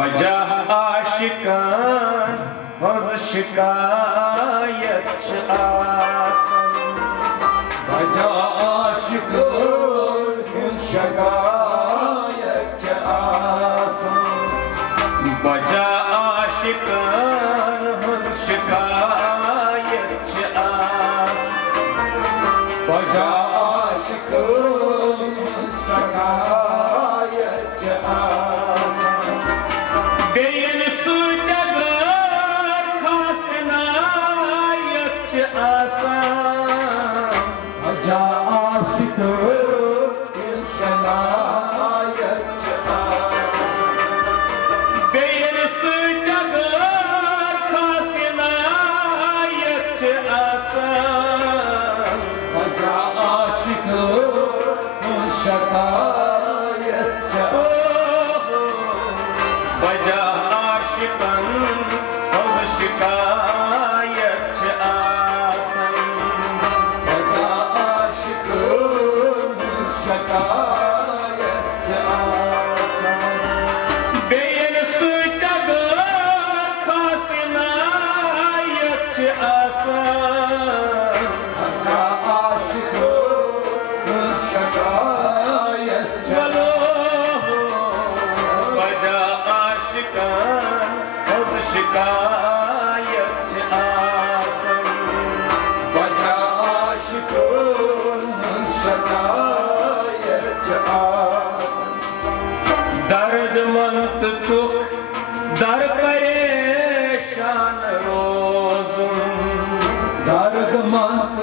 वजह आशिकान हज शिकायत आसन वजह आशिकान हज शिकायत आसन वजह आशिकान हज शिकायत आसन वजह आशिकान हज शिकायत आसन बेन सुजगर खासनायत आसान वजह आशिकान हज शिकायत आसन बेन सुजगर खासनायत आसान वजह आशिकान हज शिकायत वजह आशिकन हज शिकायत आसन वजह आशिकान हज शिकायत आसन बेन सुजगर खासनायत आसान वजह आशिकान हज शिकायत वजह आशिकान हज शिकायत आसन वजह आशिकान हज शिकायत आसन दर्दमंद चुक दर परेशान रोजुन दर्दमंद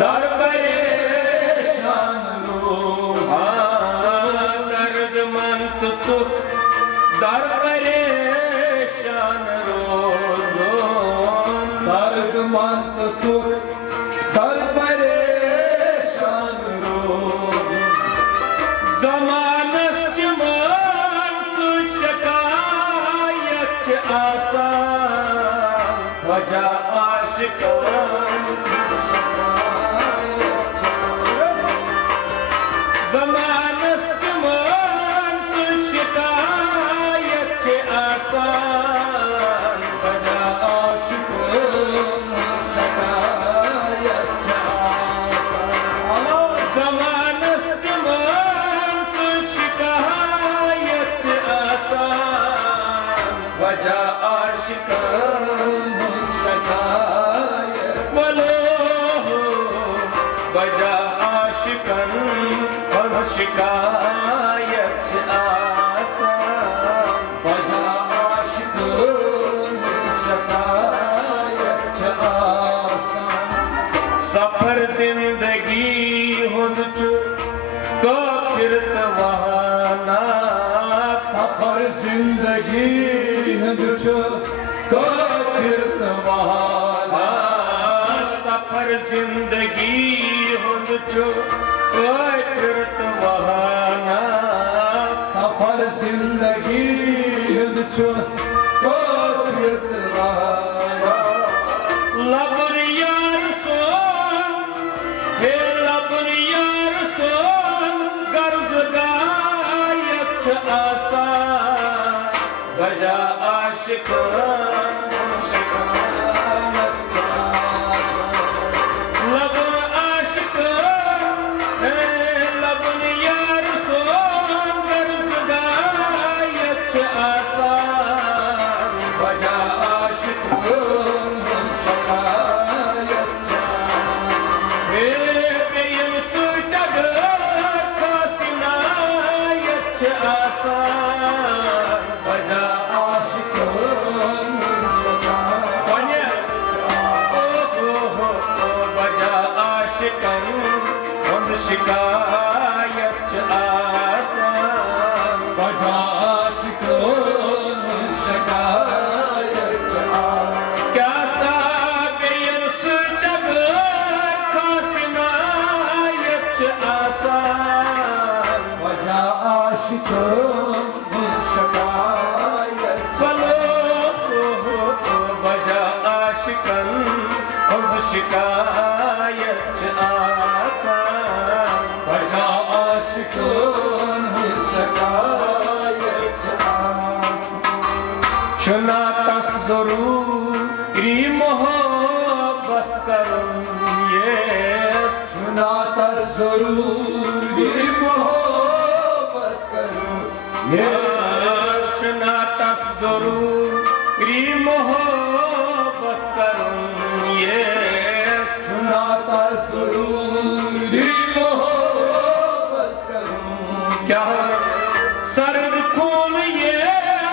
दर परेशान रोज दर्दमंद चुक दर परेशान रोजुन दर्दमंद चुक दर परेशान रोज ज़मानस तिमान सु शिकायत आसान वजह आशिकान ज़मानस तिमान सु शिकायत आसान वजह आशिकान शिकायत आसन ज़मानस तिमान सु शिकायत आसान वजह आशिकान शिकायत बोलो वजह आशिकन हज शिकायत आसान वजह आशिकान शिकायत आसन सफर जिंदगी हुद चु काफिरत वहाना सफर जिंदगी हंद काफिरत वहाना सफर जिंदगी हुद चु काफिरत वहाना सफर जिंदगी हंद काफिरत वहाना लबन यार सोन हे लबन यार सोन गर्ज गायत आसान वजह आशिकान लबन आशिकान हे लबन यार सोन गर्ज गायत आसान वजह आशिकान शिकायत हे बेन सुजगर खासनायत आसान वजह आशिकान शिकायत वजह आशिकन हज शिकायत आसान वजह आशिकान शिकायत आसन क्या सा बेन सुजगर खासनायत आसान वजह आशिकान शिकायत वजह आशिकन हज शिकायत आसान वजह आशिकान शिकायत आसन जरूरी मोहब्बत करूं ये नाता जरूरी मोहब्बत करूं ये सुनाता जरूरी मोहब्बत करूं क्या सर्द खून ये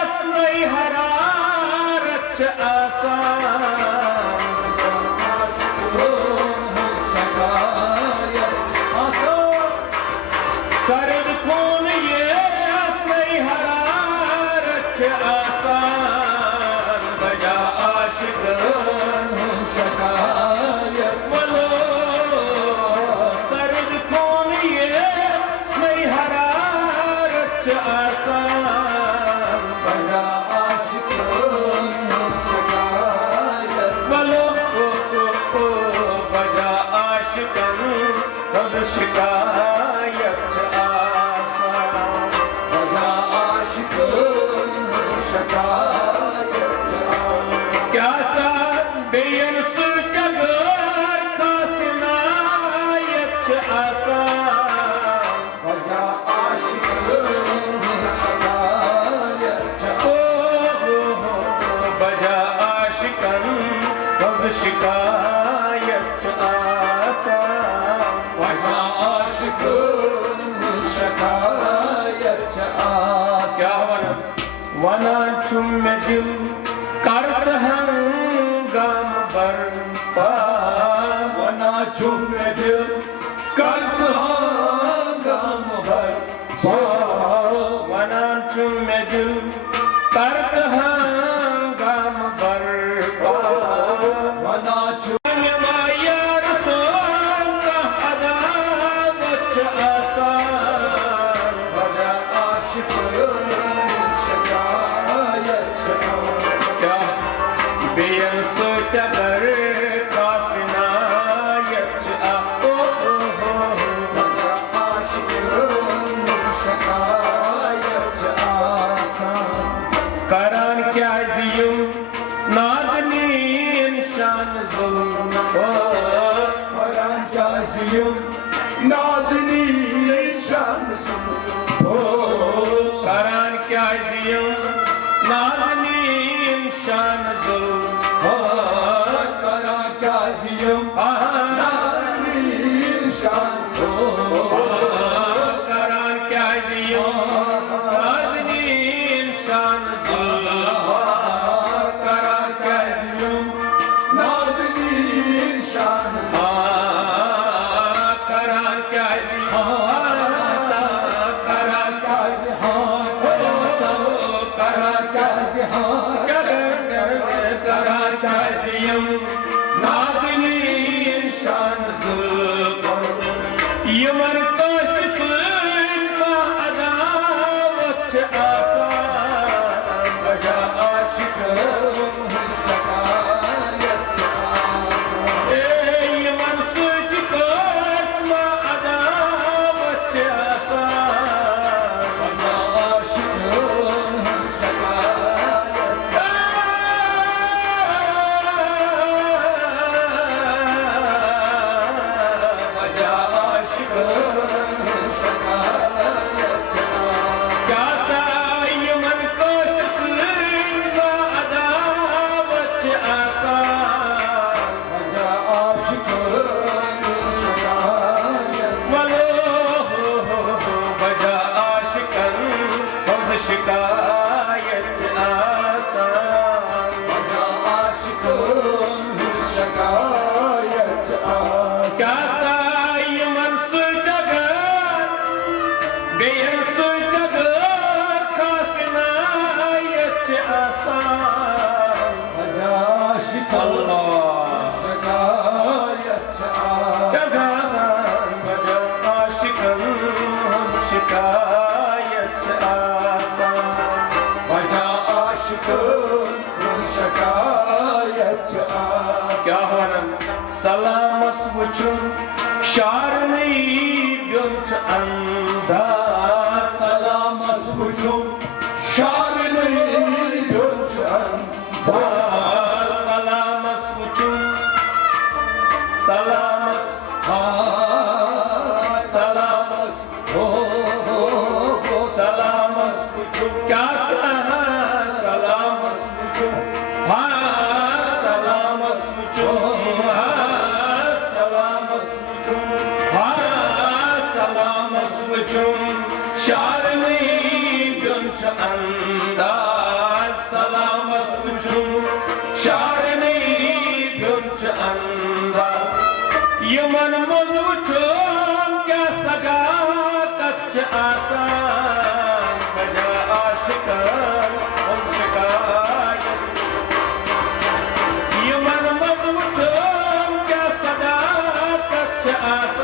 असली हरारत आसान सर्द खून ये असली हरारत आसान बजा आशिक शकायत बोलो सर्द खून ये असली हरारत आसान बजा आशिक शकायत बोलो बजा आशिकन बज शिकायत आसान बजा आशिक शकायत क्या सा बेयन सुजगर खासनायत आसान बजा आशिक शकायत बजा आशिकन बज शिकायत आसान बजा आशिक शकायत क्या वना चुम में दिल करत हंगाम बरपा वना चुम दिल कर्ज हंगाम भर वना चुम में दिल करत हंगाम बरपा वना चुम बजा आशिक शकायत बेयन सोचबर कासनायत बजा आशिक शकायत आसान करान क्या जियूं नाज़नीन शान जुल्म परान क्या जियूं नाज़नी शान करान क्या जियूं नाज़नीन शान जुल्म करा क्या जियूं नाज़नी शान करान क्या जियूं नाज़नीन शान जुल्म करा क्या जियूं नाज़नी शान करान क्या जियूं करा क्या करा क्या करार का जियम नाज़नीन शान जुल्फ़ यमर कोशिश का अदावत आसान बजा आशिक शकायत आसान यमर सुज कोस्मा अदावत आसान बजा आशिक शकायत बजा आशिक शकायत क्या साई मन को का अदावत आसान बजा आशिक शकायत मलो बजा आशिकन बज शिकायत आसान बजा आशिक शकायत आसान क्या साई मन सुजगर बेयन सुजगर खासनायत आसान बजा आशिक अल्लाह शकायत आसान कज़ान बजा आशिकन शिकायत आसान बजा आशिक शकायत आसान क्या हवनम सलामस वचुन शारनी ब्युंच अंदाज सलामस वचुन शारनी ब्युंच अंदाज सलामस वचुन सलामस शारनी ब्युंच अंदाज सलामस वुचुन शारनी ब्युंच अंदाज यमन मज वुचुन क्या सगा कच्च आसान बजा आशिकान हम शिकायत यमन मज वुचुन क्या सगा कच्च आसान